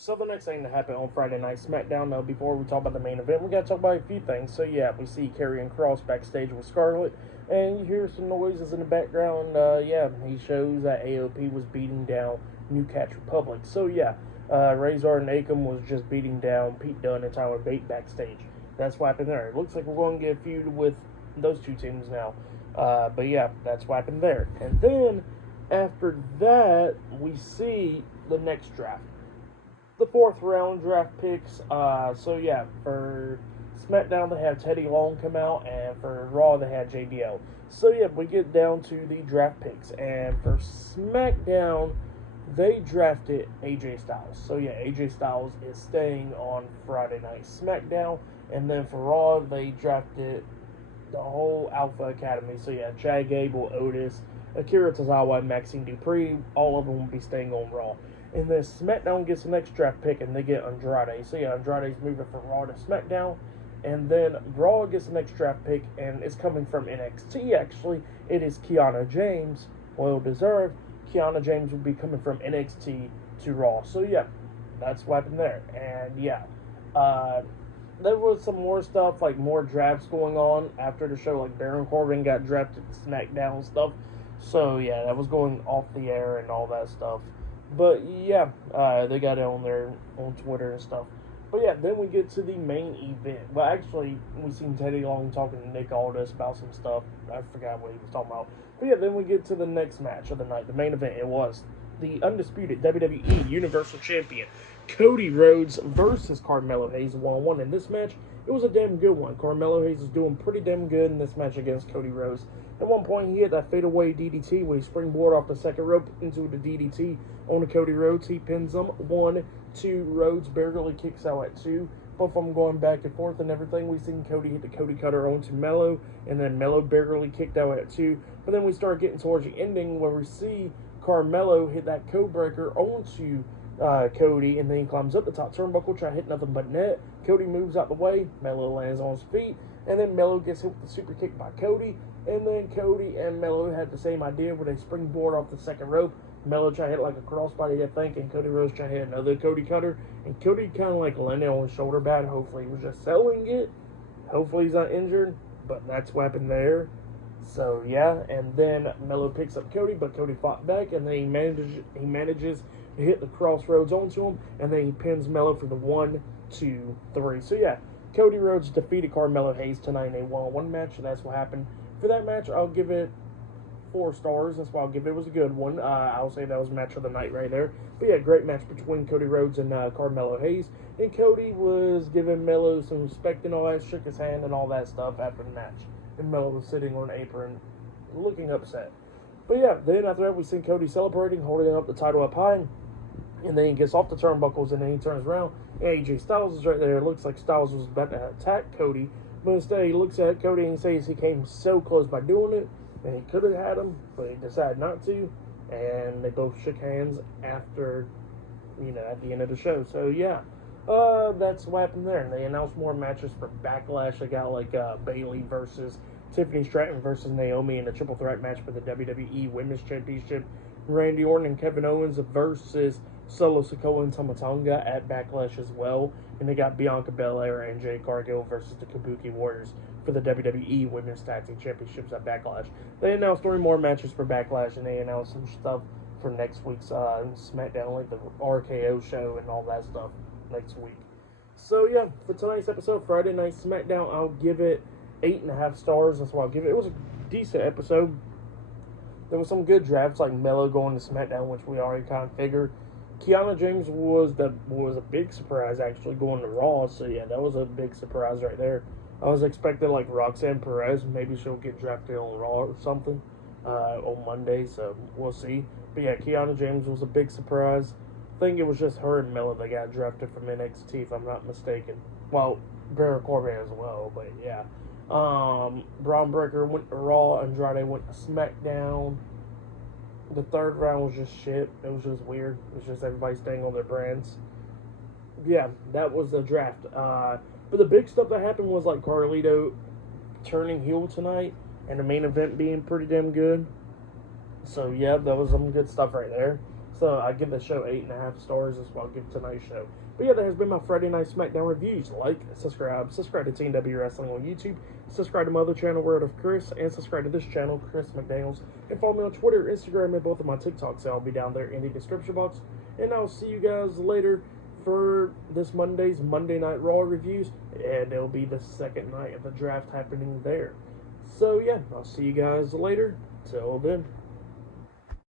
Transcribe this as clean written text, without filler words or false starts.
So the next thing that happened on Friday Night SmackDown, though, before we talk about the main event, we gotta talk about a few things. So yeah, we see Karrion Kross backstage with Scarlett, and you hear some noises in the background. Yeah, he shows that AOP was beating down New Catch Republic. So yeah, Razor and Akam was just beating down Pete Dunne and Tyler Bate backstage. That's what happened there. It looks like we're going to get a feud with those two teams now. But yeah, that's what happened there. And then after that, we see the next draft. The fourth round draft picks. So yeah, for SmackDown they have Teddy Long come out, and for Raw they had JBL. So yeah, we get down to the draft picks, and for SmackDown they drafted AJ Styles. So yeah, AJ Styles is staying on Friday Night SmackDown, and then for Raw they drafted the whole Alpha Academy. So yeah, Chad Gable, Otis, Akira Tozawa, and Maxine Dupree, all of them will be staying on Raw. And then SmackDown gets the next draft pick, and they get Andrade. So yeah, Andrade's moving from Raw to SmackDown. And then Raw gets the next draft pick, and it's coming from NXT, actually. It is Kiana James. Well deserved. Kiana James will be coming from NXT to Raw. So yeah, that's what happened there. And yeah, there was some more stuff, like more drafts going on after the show. Like Baron Corbin got drafted to SmackDown and stuff. So yeah, that was going off the air and all that stuff. But yeah, they got it on there on Twitter and stuff. But yeah, then we get to the main event. Well, actually, we seen Teddy Long talking to Nick Aldis about some stuff. I forgot what he was talking about. But yeah, then we get to the next match of the night. The main event, it was the Undisputed WWE Universal Champion Cody Rhodes versus Carmelo Hayes 1-on-1. In this match, it was a damn good one. Carmelo Hayes is doing pretty damn good in this match against Cody Rhodes. At one point, he hit that fadeaway DDT where he springboard off the second rope into the DDT on Cody Rhodes. He pins him. 1, 2, Rhodes barely kicks out at 2. Both of them going back and forth and everything. We seen Cody hit the Cody Cutter onto Mello, and then Mello barely kicked out at 2. But then we start getting towards the ending where we see Carmelo hit that code breaker onto Cody, and then he climbs up the top turnbuckle, try to hit nothing but net. Cody moves out the way, Mello lands on his feet, and then Mello gets hit with the super kick by Cody, and then Cody and Mello had the same idea where they springboard off the second rope. Mello tried to hit like a crossbody, I think, and Cody Rhodes tried to hit another Cody Cutter, and Cody kind of like landed on his shoulder pad. Hopefully he was just selling it. Hopefully he's not injured, but that's what happened there. So yeah, and then Mello picks up Cody, but Cody fought back, and then he manages to hit the crossroads onto him, and then he pins Mello for the 1, 2, 3. So yeah, Cody Rhodes defeated Carmelo Hayes tonight in a 1-on-1 match, and that's what happened. For that match, I'll give it 4 stars. That's why I'll give it. It was a good one. I'll say that was match of the night right there. But yeah, great match between Cody Rhodes and Carmelo Hayes. And Cody was giving Mello some respect and all that, shook his hand and all that stuff after the match. And Mello was sitting on an apron, looking upset. But yeah, then after that, we see Cody celebrating, holding up the title up high. And then he gets off the turnbuckles, and then he turns around, and AJ Styles is right there. It looks like Styles was about to attack Cody, but instead he looks at Cody and says he came so close by doing it, and he could have had him, but he decided not to, and they both shook hands after, at the end of the show. So yeah, that's what happened there. And they announced more matches for Backlash. They got like Bayley versus Tiffany Stratton versus Naomi in a triple threat match for the WWE Women's Championship. Randy Orton and Kevin Owens versus Solo Sikoa and Tama Tonga at Backlash as well. And they got Bianca Belair and Jade Cargill versus the Kabuki Warriors for the WWE Women's Tag Team Championships at Backlash. They announced 3 more matches for Backlash, and they announced some stuff for next week's SmackDown, like the RKO show and all that stuff next week. So yeah, for tonight's episode, Friday Night SmackDown, I'll give it 8.5 stars. That's what I'll give it. It was a decent episode. There was some good drafts, like Mello going to SmackDown, which we already kind of figured. Kiana James was a big surprise, actually, going to Raw. So yeah, that was a big surprise right there. I was expecting like Roxanne Perez, maybe she'll get drafted on Raw or something on Monday, so we'll see. But yeah, Kiana James was a big surprise. I think it was just her and Mello that got drafted from NXT, if I'm not mistaken. Well, Baron Corbin as well, but yeah. Braun Breaker went to Raw, Andrade went to SmackDown. The third round was just shit. It was just weird. It was just everybody staying on their brands. Yeah, that was the draft. But the big stuff that happened was like Carlito turning heel tonight, and the main event being pretty damn good. So yeah, that was some good stuff right there. So I give the show 8.5 stars. That's what I'll give tonight's show. But yeah, that has been my Friday Night SmackDown reviews. Like, subscribe to Team W Wrestling on YouTube, subscribe to my other channel, Word of Chris, and subscribe to this channel, Chris McDaniels, and follow me on Twitter, Instagram, and both of my TikToks. I'll be down there in the description box. And I'll see you guys later for this Monday's Monday Night Raw reviews, and it'll be the second night of the draft happening there. So yeah, I'll see you guys later. Till then.